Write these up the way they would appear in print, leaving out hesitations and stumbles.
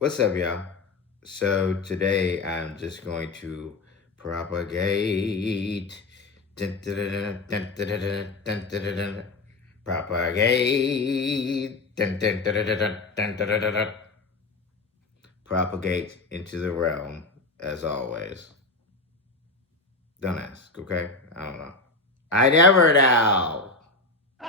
What's up, y'all? So today I'm just going to propagate. Dun, dun, dun, dun, dun, dun, dun, dun, dun, dun, dun. Propagate. Dun, dun, dun, dun, dun, dun, dun, dun, dun, dun. Propagate into the realm as always. Don't ask, okay? I don't know. I never know. So,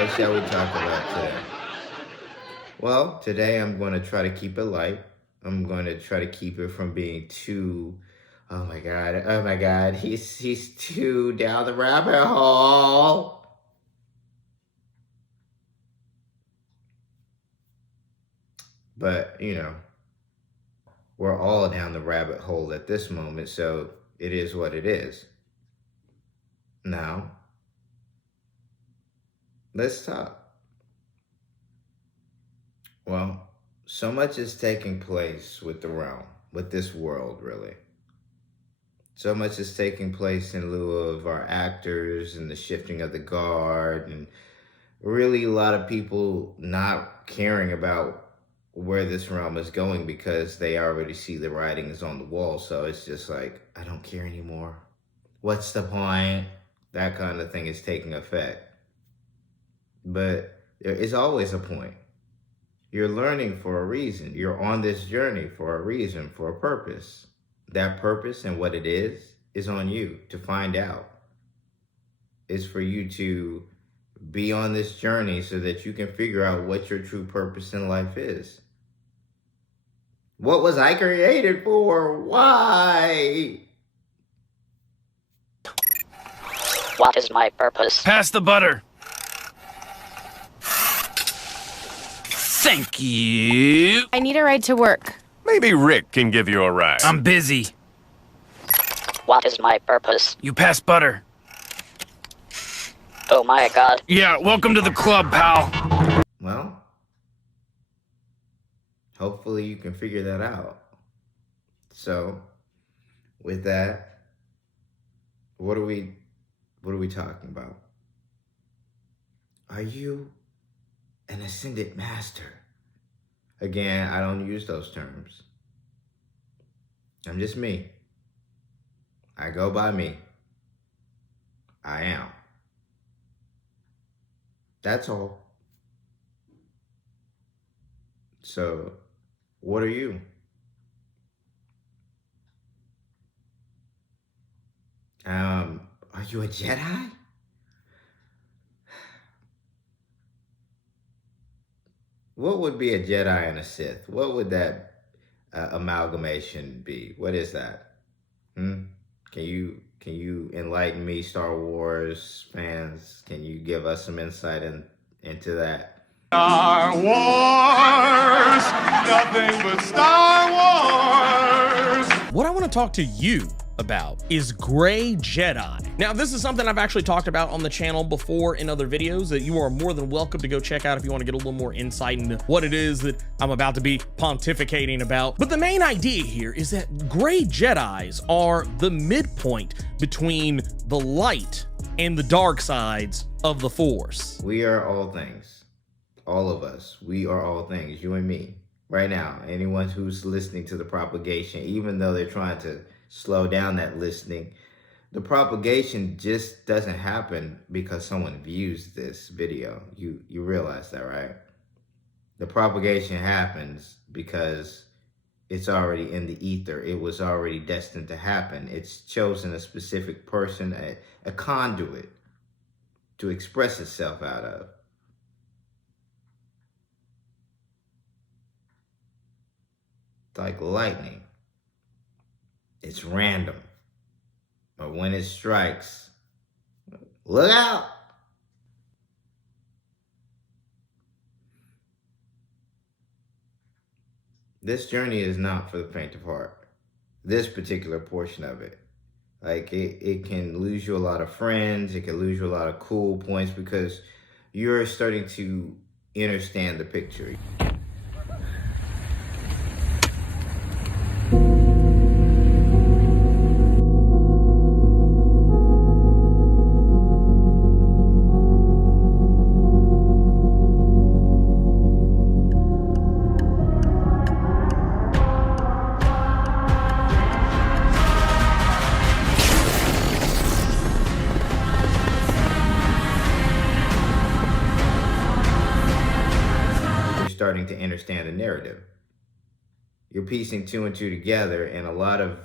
what shall we talk about today? Well, today I'm going to try to keep it light. I'm going to try to keep it from being too, oh my God, he's too down the rabbit hole. But, we're all down the rabbit hole at this moment, so it is what it is. Now, let's talk. Well, so much is taking place with the realm, with this world, really. So much is taking place in lieu of our actors and the shifting of the guard, and really a lot of people not caring about where this realm is going because they already see the writings on the wall. So it's just like, I don't care anymore. What's the point? That kind of thing is taking effect. But there is always a point. You're learning for a reason. You're on this journey for a reason, for a purpose. That purpose and what it is on you to find out. It's for you to be on this journey so that you can figure out what your true purpose in life is. What was I created for? Why? What is my purpose? Pass the butter. Thank you. I need a ride to work. Maybe Rick can give you a ride. I'm busy. What is my purpose? You pass butter. Oh my God. Yeah, welcome to the club, pal. Well, hopefully you can figure that out. So, with that, what are we talking about? Are you an ascended master? Again, I don't use those terms. I'm just me. I go by me. I am. That's all. So, what are you? Are you a Jedi? What would be a Jedi and a Sith? What would that amalgamation be? What is that? Can you enlighten me, Star Wars fans? Can you give us some insight into that? Star Wars! Nothing but Star Wars! What I want to talk to you about is Gray Jedi. Now, this is something I've actually talked about on the channel before in other videos that you are more than welcome to go check out if you want to get a little more insight into what it is that I'm about to be pontificating about. But the main idea here is that Gray Jedis are the midpoint between the light and the dark sides of the Force. We are all things. All of us. We are all things. You and me. Right now. Anyone who's listening to the propagation, even though they're trying to slow down that listening, the propagation just doesn't happen because someone views this video. You realize that, right? The propagation happens because it's already in the ether. It was already destined to happen. It's chosen a specific person, a conduit to express itself out of. It's like lightning. It's random. But when it strikes, look out! This journey is not for the faint of heart. This particular portion of it. Like, it can lose you a lot of friends. It can lose you a lot of cool points because you're starting to understand the picture. starting to understand the narrative. You're piecing two and two together, and a lot of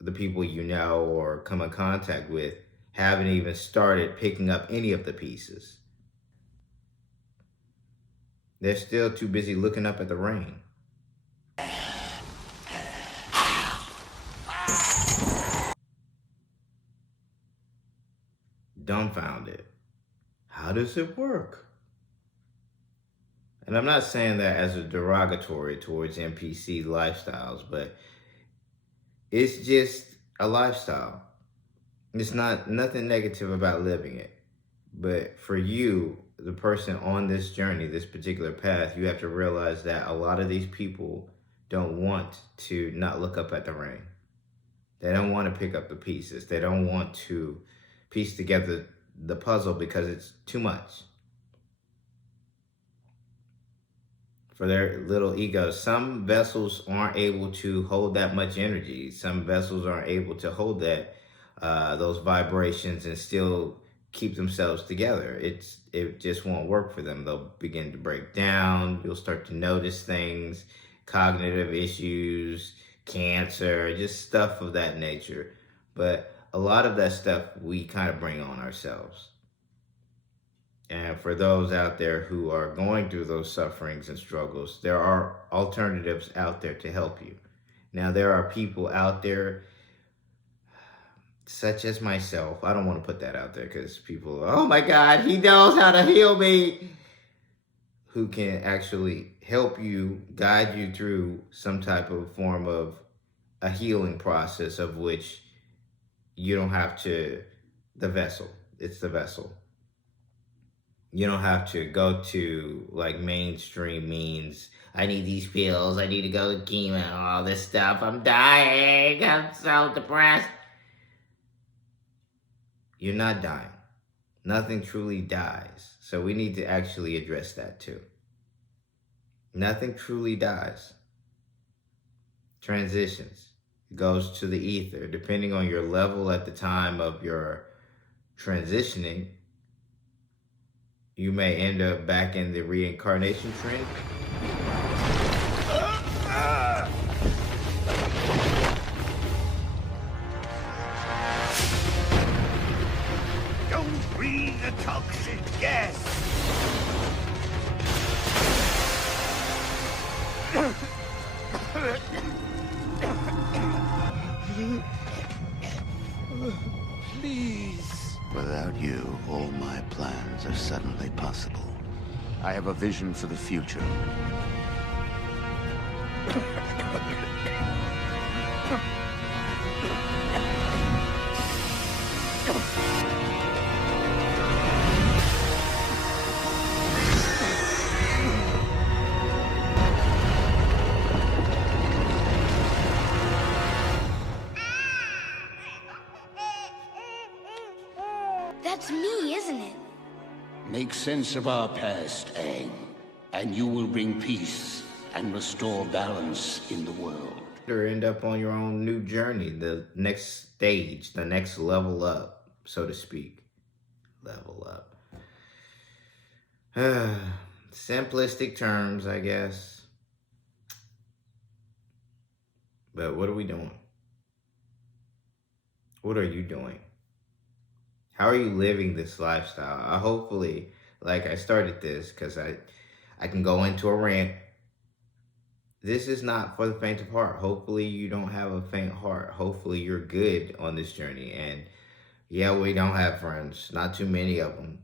the people you know or come in contact with haven't even started picking up any of the pieces. They're still too busy looking up at the rain. Dumbfounded. How does it work? And I'm not saying that as a derogatory towards NPC lifestyles, but it's just a lifestyle. It's nothing negative about living it. But for you, the person on this journey, this particular path, you have to realize that a lot of these people don't want to not look up at the rain. They don't want to pick up the pieces. They don't want to piece together the puzzle because it's too much. For their little egos. Some vessels aren't able to hold that much energy. Some vessels aren't able to hold that those vibrations and still keep themselves together. It just won't work for them. They'll begin to break down. You'll start to notice things, cognitive issues, cancer, just stuff of that nature. But a lot of that stuff we kind of bring on ourselves. And for those out there who are going through those sufferings and struggles, there are alternatives out there to help you. Now, there are people out there, such as myself. I don't want to put that out there because people, oh my God, he knows how to heal me. Who can actually help you, guide you through some type of form of a healing process of which you don't have to, the vessel. It's the vessel. You don't have to go to like mainstream means. I need these pills. I need to go to chemo. All this stuff. I'm dying. I'm so depressed. You're not dying. Nothing truly dies. So we need to actually address that too. Nothing truly dies. Transitions. It goes to the ether. Depending on your level at the time of your transitioning, you may end up back in the reincarnation trend. Don't breathe the toxic gas! Please. Without you, all my plans are suddenly possible. I have a vision for the future. That's me, isn't it? Make sense of our past, Aang, and you will bring peace and restore balance in the world. Or end up on your own new journey, the next stage, the next level up, so to speak. Level up. Simplistic terms, I guess. But what are we doing? What are you doing? How are you living this lifestyle? Hopefully, like I started this because I can go into a rant. This is not for the faint of heart. Hopefully you don't have a faint heart. Hopefully you're good on this journey. And yeah, we don't have friends. Not too many of them.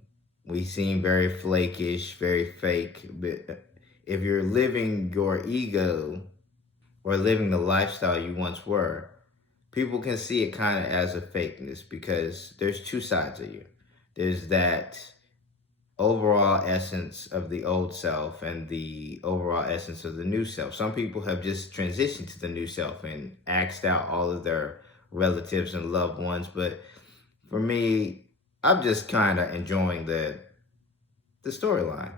We seem very flakish, very fake. But if you're living your ego or living the lifestyle you once were, people can see it kind of as a fakeness because there's two sides of you. There's that overall essence of the old self and the overall essence of the new self. Some people have just transitioned to the new self and axed out all of their relatives and loved ones. But for me, I'm just kind of enjoying the storyline.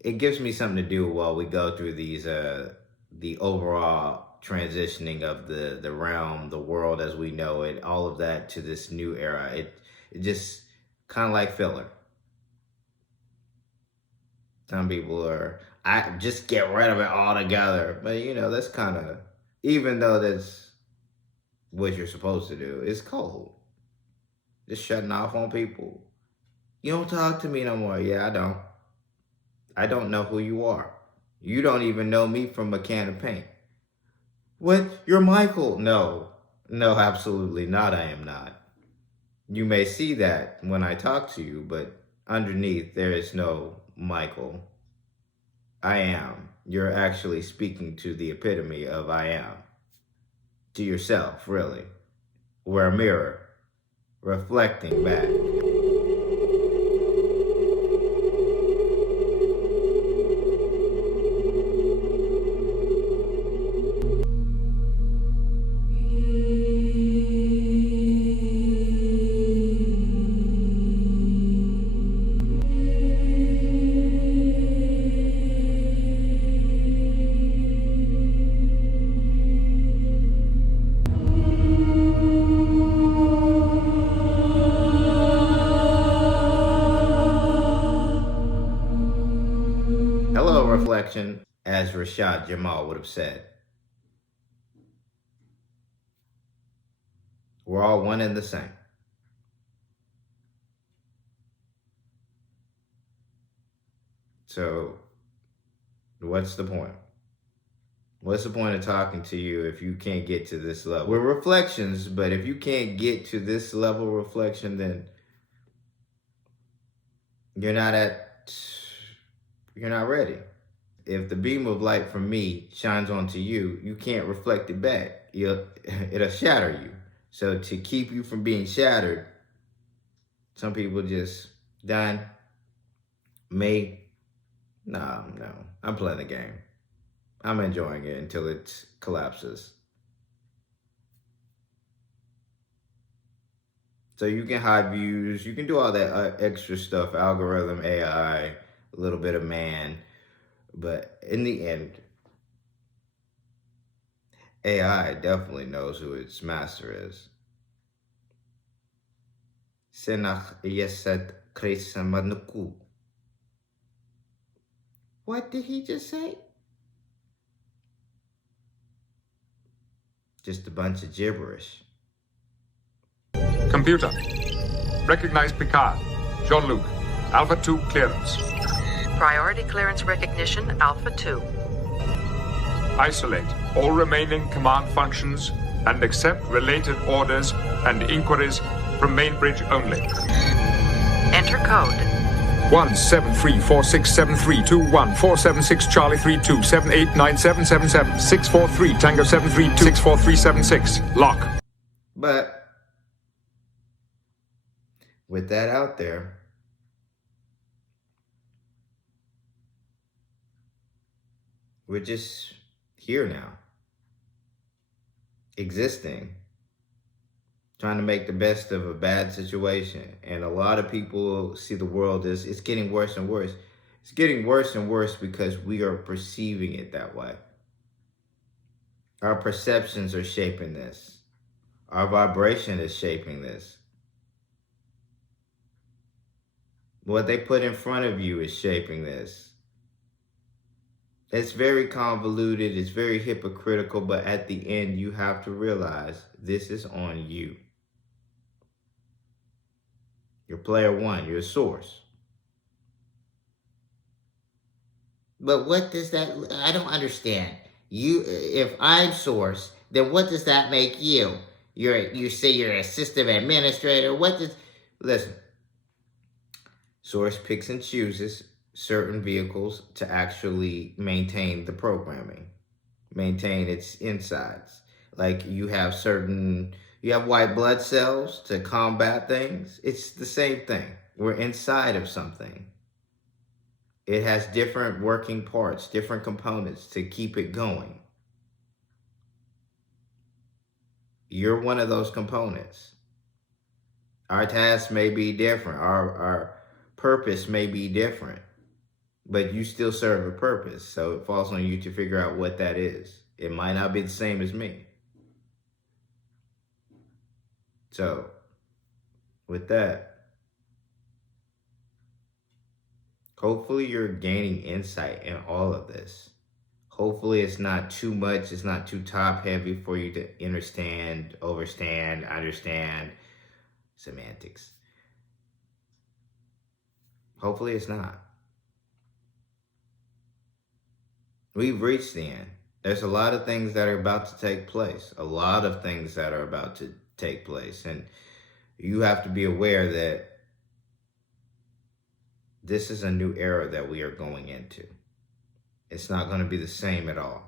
It gives me something to do while we go through these, the overall transitioning of the realm, the world as we know it, all of that to this new era. It just kind of like filler. Some people are, I just get rid of it altogether. But you know, that's kind of, even though that's what you're supposed to do, it's cold. Just shutting off on people. You don't talk to me no more. Yeah, I don't. I don't know who you are. You don't even know me from a can of paint. What? You're Michael? No. No, absolutely not. I am not. You may see that when I talk to you, but underneath there is no Michael. I am. You're actually speaking to the epitome of I am. To yourself, really. We're a mirror, reflecting back. Hello, reflection, as Rashad Jamal would have said. We're all one and the same. So, what's the point? What's the point of talking to you if you can't get to this level? We're reflections, but if you can't get to this level of reflection, then you're not ready. If the beam of light from me shines onto you, you can't reflect it back. It'll shatter you. So to keep you from being shattered, some people just done. No, I'm playing the game. I'm enjoying it until it collapses. So you can hide views, you can do all that extra stuff, algorithm, AI, a little bit of man. But in the end, AI definitely knows who its master is. Senach Yeset Krisamanuku. What did he just say? Just a bunch of gibberish. Computer. Recognize Picard. Jean-Luc. Alpha 2 clearance. Priority clearance recognition, Alpha 2. Isolate all remaining command functions and accept related orders and inquiries from main bridge only. Enter code. 17346732147 Charlie 32789777 Tango 732 64376. Lock. But with that out there, we're just here now, existing, trying to make the best of a bad situation. And a lot of people see the world as it's getting worse and worse. It's getting worse and worse because we are perceiving it that way. Our perceptions are shaping this. Our vibration is shaping this. What they put in front of you is shaping this. It's very convoluted, it's very hypocritical, but at the end you have to realize this is on you. You're player one, you're a source. But what does that, I don't understand. If I'm source, then what does that make you? You say you're a system administrator, listen. Source picks and chooses certain vehicles to actually maintain the programming, maintain its insides. Like you have white blood cells to combat things. It's the same thing. We're inside of something. It has different working parts, different components to keep it going. You're one of those components. Our tasks may be different. Our purpose may be different, but you still serve a purpose. So it falls on you to figure out what that is. It might not be the same as me. So with that, Hopefully you're gaining insight in all of this. Hopefully it's not too much, it's not too top heavy for you to understand, overstand, understand semantics. Hopefully it's not. We've reached the end. There's a lot of things that are about to take place. A lot of things that are about to take place. And you have to be aware that this is a new era that we are going into. It's not going to be the same at all.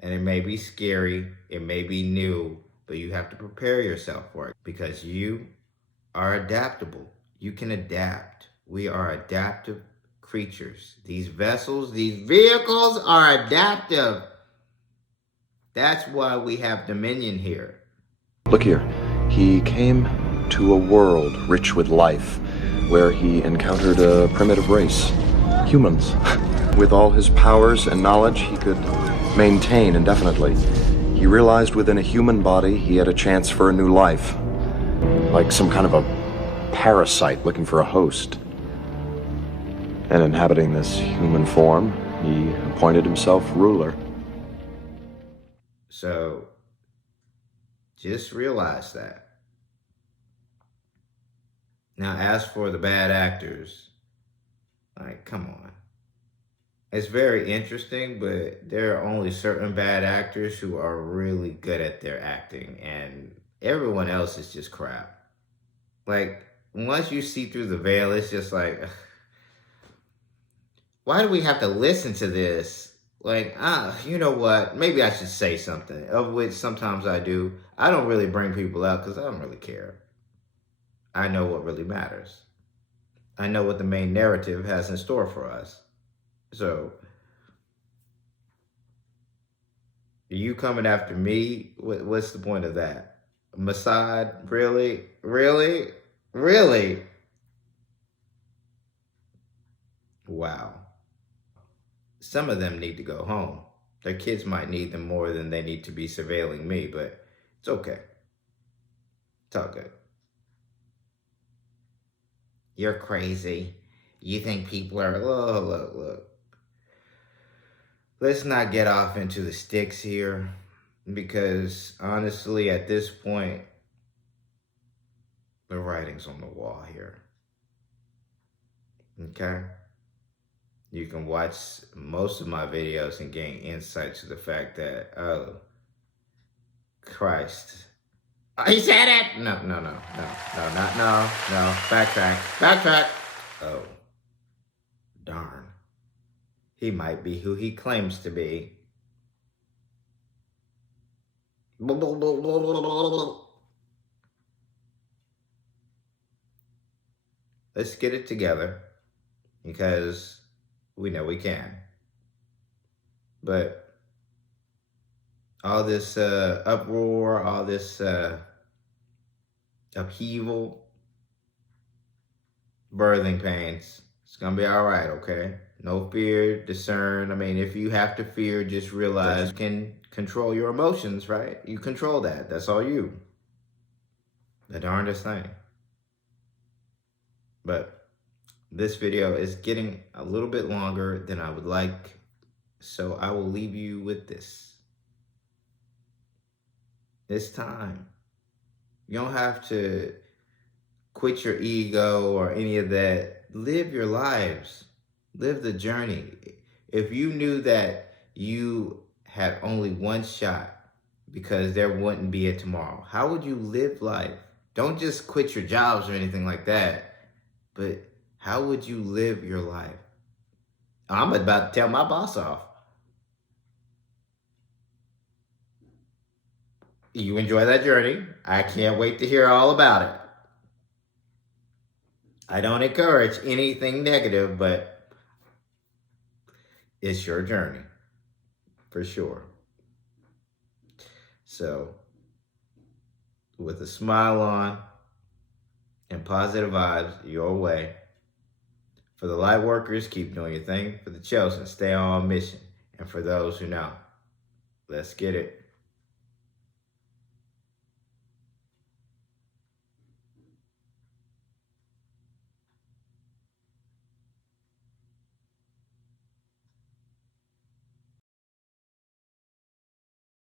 And it may be scary, it may be new, but you have to prepare yourself for it because you are adaptable. You can adapt. We are adaptive creatures. These vessels, these vehicles are adaptive. That's why we have dominion here. Look here. He came to a world rich with life, where he encountered a primitive race, humans. With all his powers and knowledge he could maintain indefinitely, he realized within a human body he had a chance for a new life, like some kind of a parasite looking for a host. And inhabiting this human form, he appointed himself ruler. So, just realize that. Now, as for the bad actors, like, come on. It's very interesting, but there are only certain bad actors who are really good at their acting, and everyone else is just crap. Like, once you see through the veil, it's just like, ugh, why do we have to listen to this? Like, you know what? Maybe I should say something, of which sometimes I do. I don't really bring people out because I don't really care. I know what really matters. I know what the main narrative has in store for us. So, you coming after me, what's the point of that? Mossad, really? Really? Really? Wow. Some of them need to go home. Their kids might need them more than they need to be surveilling me, but it's okay. It's all good. You're crazy. You think people are, look. Let's not get off into the sticks here, because honestly, at this point, the writing's on the wall here. Okay? You can watch most of my videos and gain insight to the fact that, oh, Christ. Oh, he said it! No, backtrack. Oh, darn. He might be who he claims to be. Let's get it together, because we know we can. But all this uproar, all this upheaval, birthing pains, it's gonna be all right, okay? No fear, discern. I mean, if you have to fear, just realize you can control your emotions, right? You control that. That's all you. The darndest thing. But this video is getting a little bit longer than I would like, so I will leave you with this. It's time. You don't have to quit your ego or any of that. Live your lives. Live the journey. If you knew that you had only one shot because there wouldn't be a tomorrow, how would you live life? Don't just quit your jobs or anything like that, but how would you live your life? I'm about to tell my boss off. You enjoy that journey. I can't wait to hear all about it. I don't encourage anything negative, but it's your journey, for sure. So, with a smile on and positive vibes your way, for the light workers, keep doing your thing. For the chosen, stay on mission. And for those who know, let's get it.